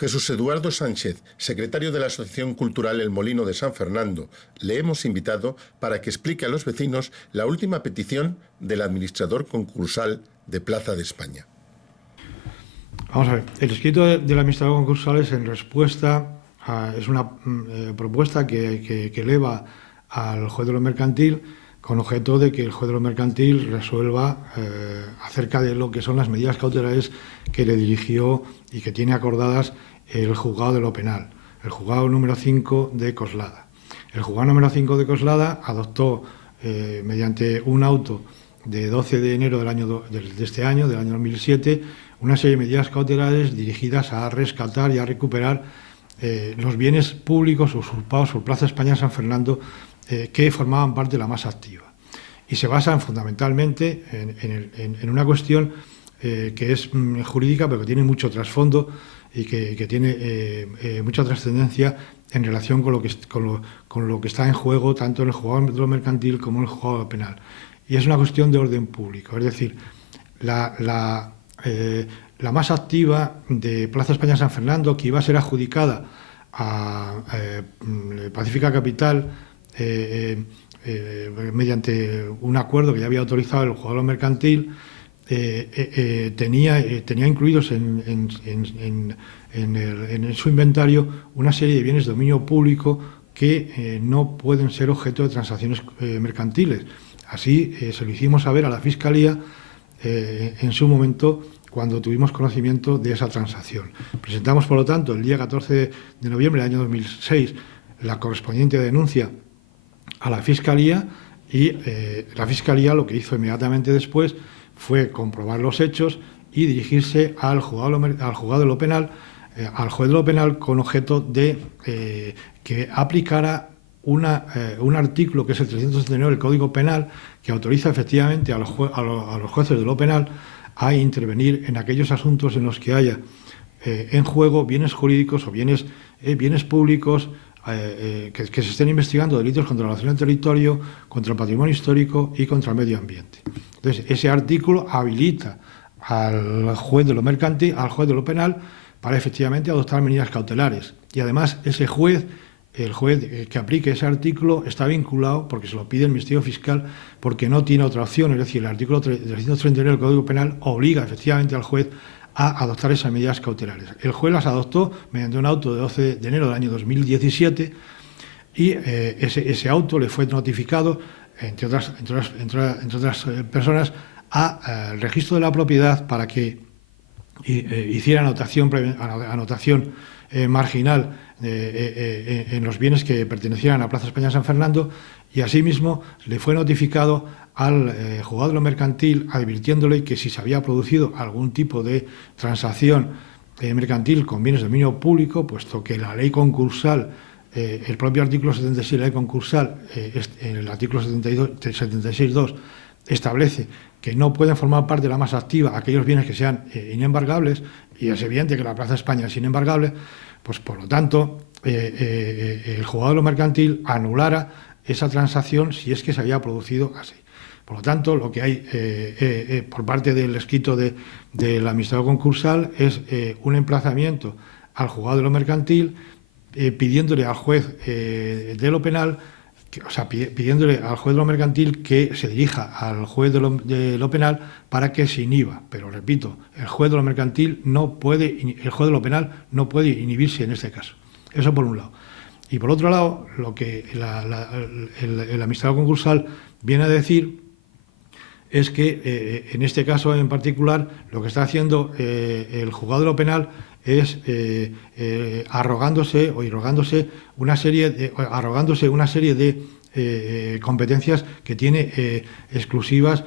Jesús Eduardo Sánchez, secretario de la Asociación Cultural El Molino de San Fernando, le hemos invitado para que explique a los vecinos la última petición del administrador concursal de Plaza de España. Vamos a ver, el escrito del administrador concursal es en respuesta es una propuesta que eleva al juez de lo mercantil con objeto de que el juez de lo mercantil resuelva acerca de lo que son las medidas cautelares que le dirigió y que tiene acordadas el juzgado de lo penal, el juzgado número 5 de Coslada. El juzgado número 5 de Coslada adoptó mediante un auto de 12 de enero de este año, del año 2007, una serie de medidas cautelares dirigidas a rescatar y a recuperar los bienes públicos usurpados por Plaza España San Fernando que formaban parte de la masa activa. Y se basan fundamentalmente en una cuestión que es jurídica, pero que tiene mucho trasfondo y que tiene mucha trascendencia en relación con lo que está en juego tanto en el juzgado de lo mercantil como en el juzgado penal. Y es una cuestión de orden público, es decir, la masa activa de Plaza España San Fernando, que iba a ser adjudicada a Pacífica Capital mediante un acuerdo que ya había autorizado el juzgado mercantil, tenía incluidos en su inventario una serie de bienes de dominio público que no pueden ser objeto de transacciones mercantiles. Así se lo hicimos saber a la Fiscalía en su momento cuando tuvimos conocimiento de esa transacción. Presentamos, por lo tanto, el día 14 de noviembre del año 2006 la correspondiente denuncia a la Fiscalía y la Fiscalía lo que hizo inmediatamente después fue comprobar los hechos y dirigirse al juzgado de lo penal, al juez de lo penal, con objeto de que aplicara un artículo que es el 339 del Código Penal, que autoriza efectivamente a los jueces de lo penal a intervenir en aquellos asuntos en los que haya en juego bienes jurídicos o bienes públicos que se estén investigando delitos contra la nación del territorio, contra el patrimonio histórico y contra el medio ambiente. Entonces, ese artículo habilita al juez de lo mercantil, al juez de lo penal, para efectivamente adoptar medidas cautelares. Y además, el juez que aplique ese artículo está vinculado, porque se lo pide el Ministerio Fiscal, porque no tiene otra opción. Es decir, el artículo 339 del Código Penal obliga efectivamente al juez a adoptar esas medidas cautelares. El juez las adoptó mediante un auto de 12 de enero del año 2017 y ese auto le fue notificado, entre otras personas, al registro de la propiedad para que hiciera anotación marginal en los bienes que pertenecieran a Plaza España San Fernando, y asimismo le fue notificado al juzgado de lo mercantil advirtiéndole que si se había producido algún tipo de transacción mercantil con bienes de dominio público, puesto que la ley concursal, el propio artículo 76 de la ley concursal, en el artículo 76.2, establece que no pueden formar parte de la masa activa aquellos bienes que sean inembargables, y es evidente que la Plaza España es inembargable, pues por lo tanto el juzgado de lo mercantil anulara esa transacción si es que se había producido así. Por lo tanto, lo que hay por parte del escrito del administrador concursal es un emplazamiento al juzgado de lo mercantil pidiéndole al juez de lo penal, pidiéndole al juez de lo mercantil que se dirija al juez de lo penal para que se inhiba. Pero repito, el juez de lo mercantil el juez de lo penal no puede inhibirse en este caso. Eso por un lado. Y por otro lado, lo que el administrador concursal viene a decir es que en este caso en particular lo que está haciendo el juzgado de lo penal es arrogándose una serie de competencias que tiene exclusivas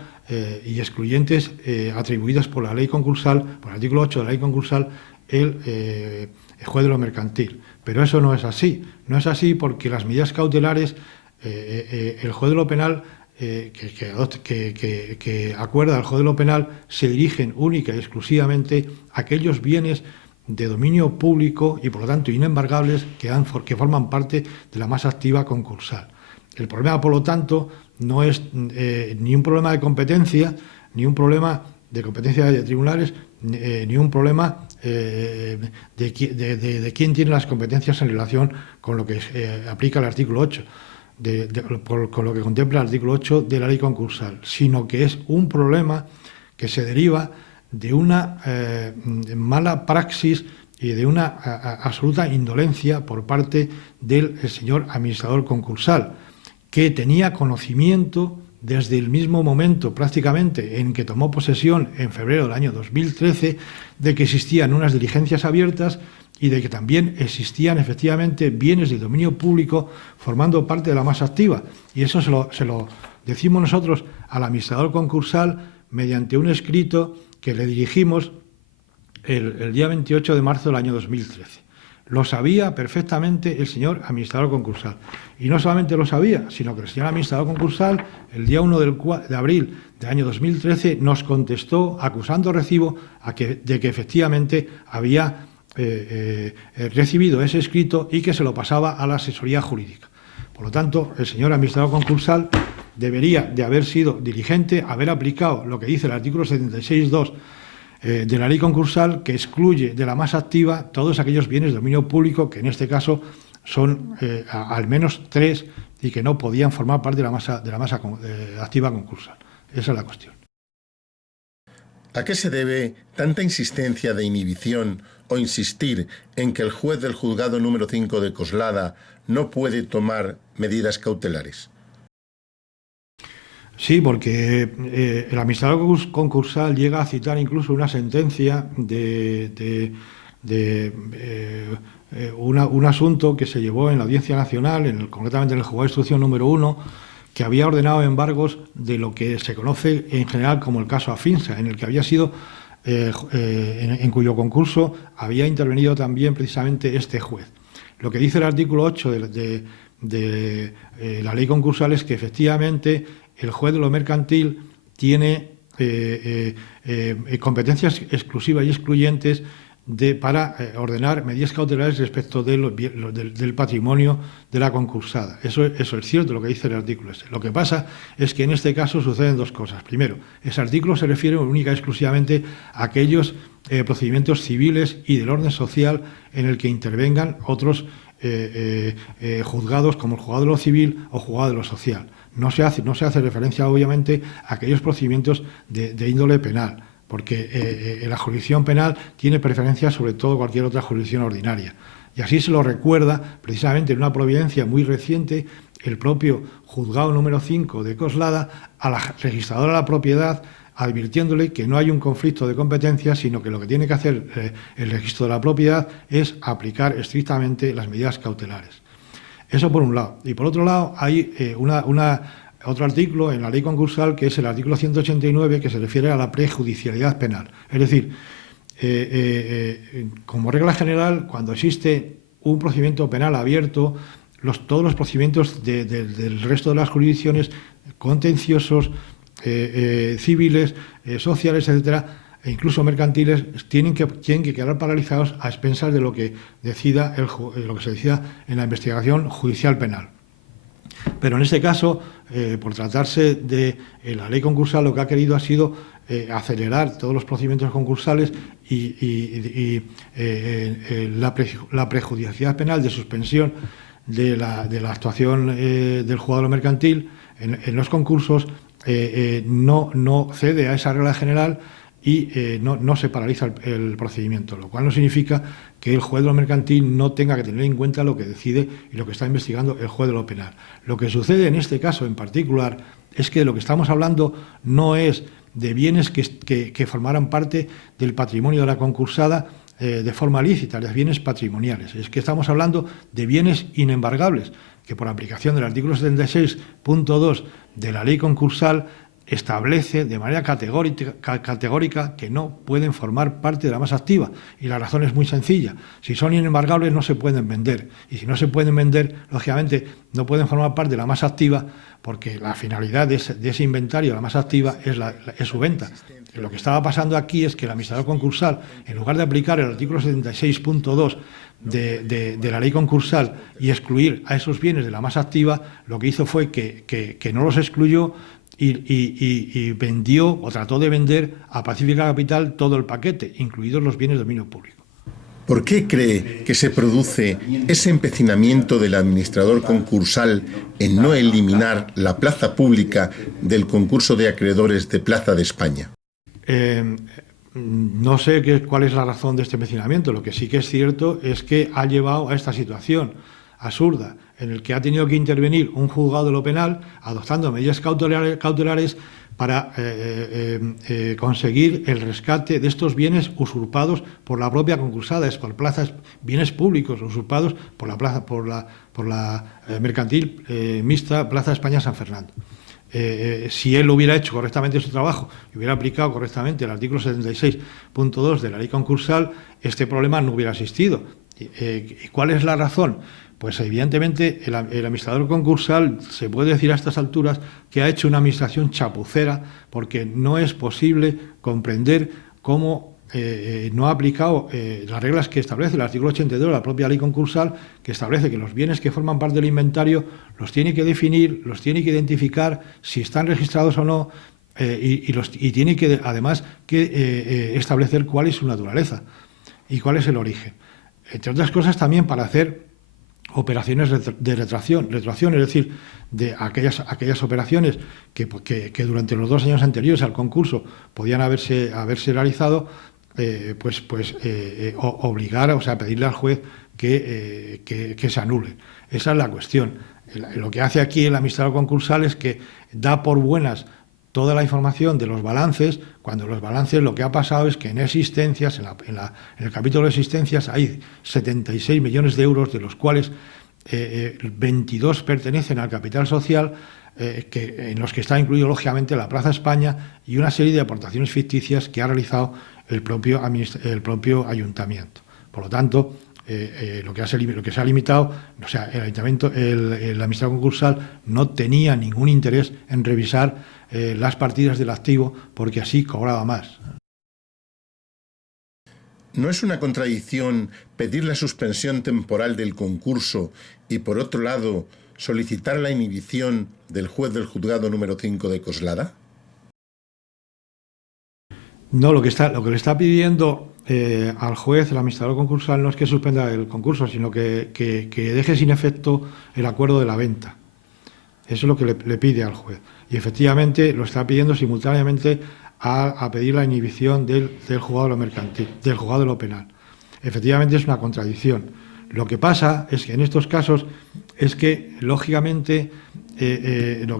y excluyentes atribuidas por la ley concursal, por el artículo 8 de la ley concursal, el juez de lo mercantil. Pero eso no es así. No es así porque las medidas cautelares, el juez de lo penal que acuerda al juez de lo penal se dirigen única y exclusivamente a aquellos bienes de dominio público y por lo tanto inembargables que forman parte de la masa activa concursal. El problema, por lo tanto, no es ni un problema de competencia, ni un problema de competencia de tribunales, ni un problema de quién tiene las competencias en relación con lo que aplica el artículo 8, con lo que contempla el artículo 8 de la ley concursal, sino que es un problema que se deriva de una mala praxis y de una absoluta indolencia por parte del señor administrador concursal, que tenía conocimiento desde el mismo momento prácticamente en que tomó posesión en febrero del año 2013 de que existían unas diligencias abiertas y de que también existían efectivamente bienes de dominio público formando parte de la masa activa. Y eso se lo decimos nosotros al administrador concursal mediante un escrito que le dirigimos el día 28 de marzo del año 2013. Lo sabía perfectamente el señor administrador concursal. Y no solamente lo sabía, sino que el señor administrador concursal, el día 1 de abril del año 2013, nos contestó acusando recibo de que efectivamente había recibido ese escrito y que se lo pasaba a la asesoría jurídica. Por lo tanto, el señor administrador concursal debería de haber sido diligente, haber aplicado lo que dice el artículo 76.2 de la ley concursal, que excluye de la masa activa todos aquellos bienes de dominio público que en este caso son al menos 3 y que no podían formar parte de la masa activa concursal. Esa es la cuestión. ¿A qué se debe tanta insistencia de inhibición o insistir en que el juez del juzgado número 5 de Coslada no puede tomar medidas cautelares? Sí, porque el administrador concursal llega a citar incluso una sentencia de un asunto que se llevó en la Audiencia Nacional, concretamente en el juzgado de instrucción número 1, que había ordenado embargos de lo que se conoce en general como el caso Afinsa, en el que había sido, en cuyo concurso había intervenido también precisamente este juez. Lo que dice el artículo 8 de la ley concursal es que efectivamente el juez de lo mercantil tiene competencias exclusivas y excluyentes para ordenar medidas cautelares respecto del patrimonio de la concursada. Eso es cierto, lo que dice el artículo este. Lo que pasa es que en este caso suceden dos cosas. Primero, ese artículo se refiere única y exclusivamente a aquellos procedimientos civiles y del orden social en el que intervengan otros juzgados como el juzgado de lo civil o juzgado de lo social. No se hace referencia, obviamente, a aquellos procedimientos de índole penal, porque la jurisdicción penal tiene preferencia sobre todo cualquier otra jurisdicción ordinaria. Y así se lo recuerda, precisamente en una providencia muy reciente, el propio juzgado número 5 de Coslada a la registradora de la propiedad, advirtiéndole que no hay un conflicto de competencias, sino que lo que tiene que hacer el registro de la propiedad es aplicar estrictamente las medidas cautelares. Eso por un lado. Y por otro lado, hay otro artículo en la ley concursal, que es el artículo 189, que se refiere a la prejudicialidad penal. Es decir, como regla general, cuando existe un procedimiento penal abierto, todos los procedimientos del resto de las jurisdicciones contenciosos, civiles, sociales, etcétera, e incluso mercantiles, tienen que quedar paralizados a expensas de lo que decida lo que se decida en la investigación judicial penal. Pero en este caso, por tratarse de la ley concursal, lo que ha querido ha sido acelerar todos los procedimientos concursales y la prejudicialidad penal de suspensión de la actuación del juzgado mercantil en los concursos no cede a esa regla general y no se paraliza el procedimiento, lo cual no significa que el juez de lo mercantil no tenga que tener en cuenta lo que decide y lo que está investigando el juez de lo penal. Lo que sucede en este caso en particular es que lo que estamos hablando no es de bienes que formaran parte del patrimonio de la concursada de forma lícita, de bienes patrimoniales. Es que estamos hablando de bienes inembargables, que por aplicación del artículo 76.2 de la ley concursal establece de manera categórica que no pueden formar parte de la masa activa. Y la razón es muy sencilla. Si son inembargables no se pueden vender. Y si no se pueden vender, lógicamente no pueden formar parte de la masa activa, porque la finalidad de ese inventario de la masa activa es su venta. Y lo que estaba pasando aquí es que el administrador concursal, en lugar de aplicar el artículo 76.2 de la ley concursal y excluir a esos bienes de la masa activa, lo que hizo fue que no los excluyó y vendió o trató de vender a Pacífica Capital todo el paquete, incluidos los bienes de dominio público. ¿Por qué cree que se produce ese empecinamiento del administrador concursal en no eliminar la plaza pública del concurso de acreedores de Plaza de España? No sé cuál es la razón de este empecinamiento. Lo que sí que es cierto es que ha llevado a esta situación absurda en el que ha tenido que intervenir un juzgado de lo penal adoptando medidas cautelares para conseguir el rescate de estos bienes usurpados por la propia concursada, es por plazas, bienes públicos usurpados por la mercantil mixta Plaza de España San Fernando. Si él hubiera hecho correctamente su trabajo y hubiera aplicado correctamente el artículo 76.2 de la ley concursal, este problema no hubiera existido. ¿Y cuál es la razón? Pues evidentemente el administrador concursal se puede decir a estas alturas que ha hecho una administración chapucera, porque no es posible comprender cómo no ha aplicado las reglas que establece el artículo 82 de la propia ley concursal, que establece que los bienes que forman parte del inventario los tiene que definir, los tiene que identificar, si están registrados o no, y tiene que además establecer cuál es su naturaleza y cuál es el origen. Entre otras cosas, también para hacer operaciones de retroacción, es decir, de aquellas operaciones que durante los 2 años anteriores al concurso podían haberse realizado, obligar, o sea, pedirle al juez que se anule. Esa es la cuestión. Lo que hace aquí el administrador concursal es que da por buenas toda la información de los balances, cuando los balances lo que ha pasado es que en existencias, en el capítulo de existencias, hay 76 millones de euros, de los cuales 22 pertenecen al capital social, en los que está incluido, lógicamente, la Plaza España y una serie de aportaciones ficticias que ha realizado el propio ayuntamiento. Por lo tanto, lo que se ha limitado, o sea, el administrador concursal no tenía ningún interés en revisar las partidas del activo, porque así cobraba más. ¿No es una contradicción pedir la suspensión temporal del concurso y, por otro lado, solicitar la inhibición del juez del juzgado número 5 de Coslada? No, lo que le está pidiendo al juez, el administrador concursal, no es que suspenda el concurso, sino que deje sin efecto el acuerdo de la venta. Eso es lo que le pide al juez. Y efectivamente lo está pidiendo simultáneamente a pedir la inhibición del juzgado de lo mercantil, del juzgado de lo penal. Efectivamente es una contradicción. Lo que pasa es que en estos casos es que, lógicamente, lo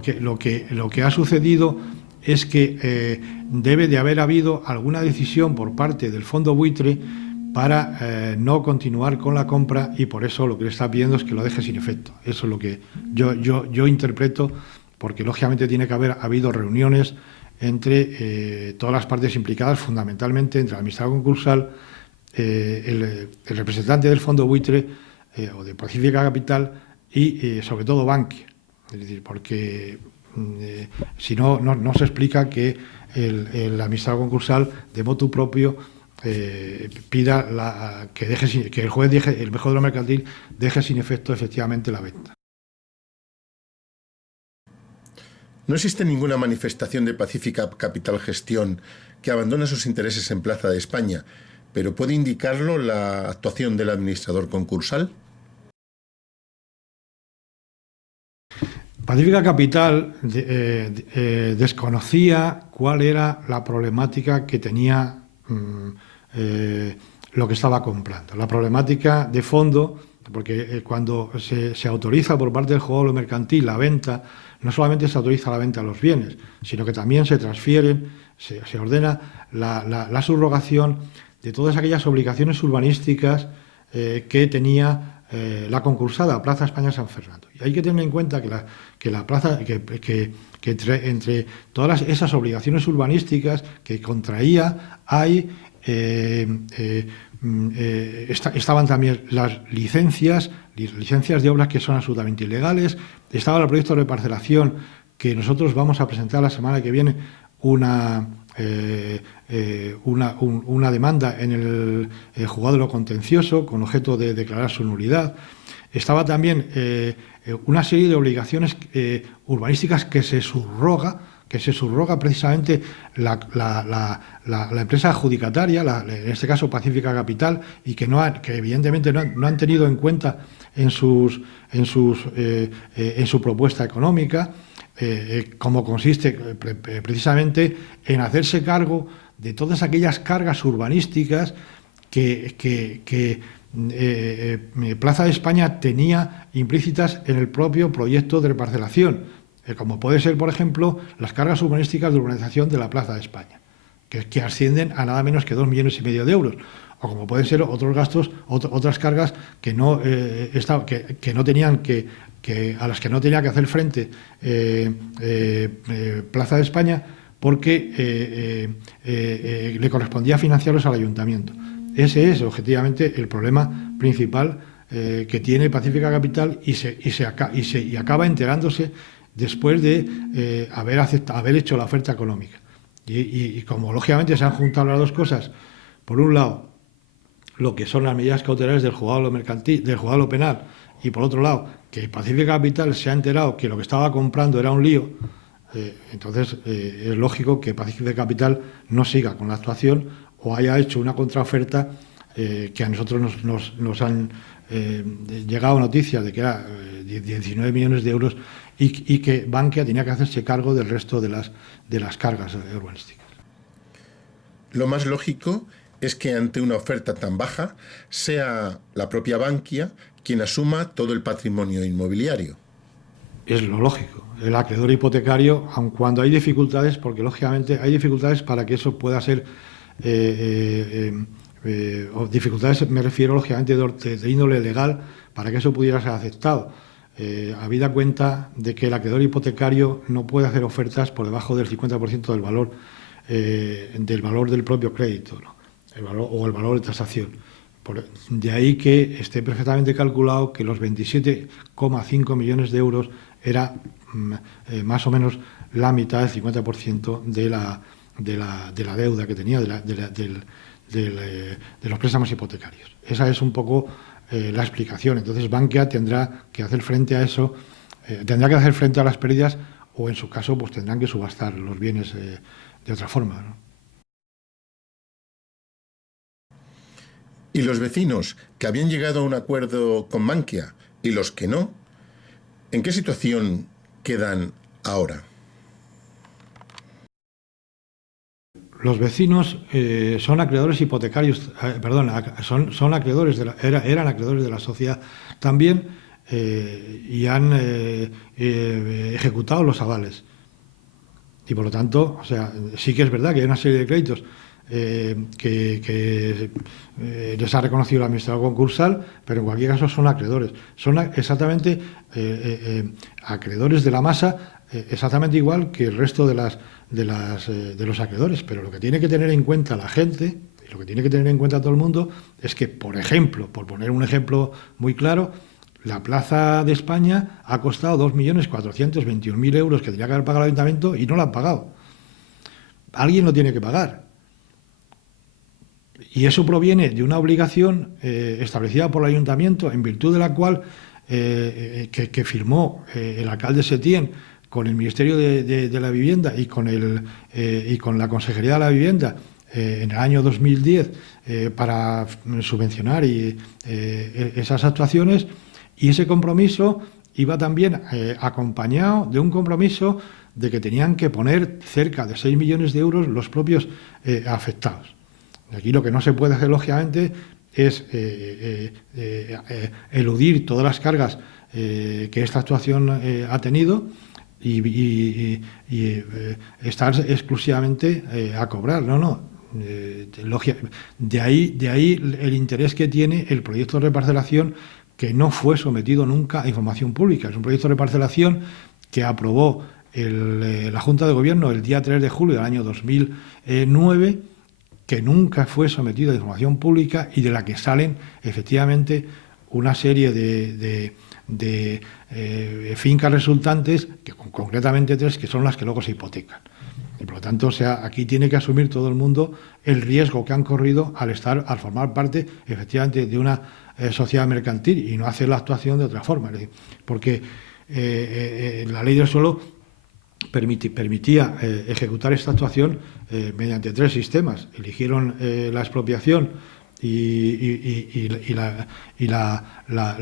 que ha sucedido es que debe de haber habido alguna decisión por parte del fondo buitre para no continuar con la compra, y por eso lo que le está pidiendo es que lo deje sin efecto. Eso es lo que yo interpreto, porque lógicamente tiene que haber habido reuniones entre todas las partes implicadas, fundamentalmente entre el administrador concursal, el representante del fondo buitre o de Pacífica Capital y sobre todo Bankia. Es decir, porque si no se explica que el administrador concursal de motu propio pida que el juez el juzgado de lo mercantil deje sin efecto efectivamente la venta. ¿No existe ninguna manifestación de Pacífica Capital Gestión que abandona sus intereses en Plaza de España, pero puede indicarlo la actuación del administrador concursal? Pacífica Capital desconocía cuál era la problemática que tenía lo que estaba comprando. La problemática de fondo, porque cuando se autoriza por parte del juzgado de lo mercantil la venta, no solamente se autoriza la venta de los bienes, sino que también se transfieren, se ordena la subrogación de todas aquellas obligaciones urbanísticas que tenía la concursada Plaza España San Fernando. Y hay que tener en cuenta que la plaza, entre todas esas obligaciones urbanísticas que contraía hay estaban también las licencias de obras que son absolutamente ilegales. Estaba el proyecto de parcelación, que nosotros vamos a presentar la semana que viene una demanda en el juzgado de lo contencioso con objeto de declarar su nulidad. Estaba también una serie de obligaciones urbanísticas que se subroga que se subroga precisamente la empresa adjudicataria, en este caso Pacífica Capital, y que evidentemente no han tenido en cuenta en su propuesta económica, como consiste precisamente en hacerse cargo de todas aquellas cargas urbanísticas que Plaza de España tenía implícitas en el propio proyecto de reparcelación, como puede ser, por ejemplo, las cargas urbanísticas de urbanización de la Plaza de España, que ascienden a nada menos que 2,5 millones de euros, o como pueden ser otros gastos, otras cargas que no tenían a las que no tenía que hacer frente Plaza de España, porque le correspondía financiarlos al ayuntamiento. Ese es, objetivamente, el problema principal que tiene Pacífica Capital y acaba enterándose después de haber hecho la oferta económica. Y como, lógicamente, se han juntado las dos cosas, por un lado, lo que son las medidas cautelares del juzgado mercantil, del juzgado penal, y por otro lado, que Pacífica Capital se ha enterado que lo que estaba comprando era un lío, entonces es lógico que Pacífica Capital no siga con la actuación o haya hecho una contraoferta que a nosotros nos han llegado noticias de que era 19 millones de euros y que Bankia tenía que hacerse cargo del resto de las cargas urbanísticas. Lo más lógico es que ante una oferta tan baja sea la propia Bankia quien asuma todo el patrimonio inmobiliario. Es lo lógico. El acreedor hipotecario, aun cuando hay dificultades, porque lógicamente hay dificultades para que eso pueda ser, dificultades me refiero lógicamente de índole legal, para que eso pudiera ser aceptado. Habida cuenta de que el acreedor hipotecario no puede hacer ofertas por debajo del 50% del valor del propio crédito, ¿no? El valor de tasación. De ahí que esté perfectamente calculado que los 27,5 millones de euros era más o menos la mitad, del 50% de la deuda que tenía de los préstamos hipotecarios. Esa es un poco la explicación. Entonces Bankia tendrá que hacer frente a eso, tendrá que hacer frente a las pérdidas, o en su caso pues tendrán que subastar los bienes de otra forma, ¿no? Y los vecinos que habían llegado a un acuerdo con Bankia y los que no, ¿en qué situación quedan ahora? Los vecinos son acreedores hipotecarios, son acreedores eran acreedores de la sociedad también, y han ejecutado los avales. Y por lo tanto, o sea, sí que es verdad que hay una serie de créditos que les ha reconocido el administrador concursal, pero en cualquier caso son acreedores. Son exactamente acreedores de la masa, exactamente igual que el resto de los acreedores. Pero lo que tiene que tener en cuenta la gente, y lo que tiene que tener en cuenta todo el mundo, es que, por ejemplo, por poner un ejemplo muy claro, la Plaza de España ha costado 2.421.000 euros que tenía que haber pagado el ayuntamiento y no la han pagado. Alguien lo tiene que pagar. Y eso proviene de una obligación establecida por el ayuntamiento, en virtud de la cual que firmó el alcalde Setién con el Ministerio de la Vivienda y con la Consejería de la Vivienda en el año 2010 para subvencionar esas actuaciones, y ese compromiso iba también acompañado de un compromiso de que tenían que poner cerca de 6 millones de euros los propios afectados. Aquí lo que no se puede hacer, lógicamente, es eludir todas las cargas que esta actuación ha tenido y estar exclusivamente a cobrar. No. De ahí el interés que tiene el proyecto de reparcelación, que no fue sometido nunca a información pública. Es un proyecto de reparcelación que aprobó la Junta de Gobierno el día 3 de julio del año 2009, que nunca fue sometido a información pública y de la que salen efectivamente una serie de fincas resultantes, que concretamente 3, que son las que luego se hipotecan. Y por lo tanto, o sea, aquí tiene que asumir todo el mundo el riesgo que han corrido al formar parte efectivamente de una sociedad mercantil y no hacer la actuación de otra forma. Es decir, porque la ley del suelo permitía ejecutar esta actuación mediante 3 sistemas. Eligieron la expropiación y la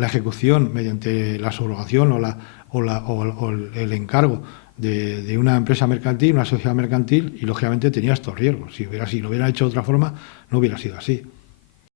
ejecución mediante la subrogación o el encargo de una empresa mercantil, una sociedad mercantil, y lógicamente tenía estos riesgos. Si lo hubiera hecho de otra forma, no hubiera sido así.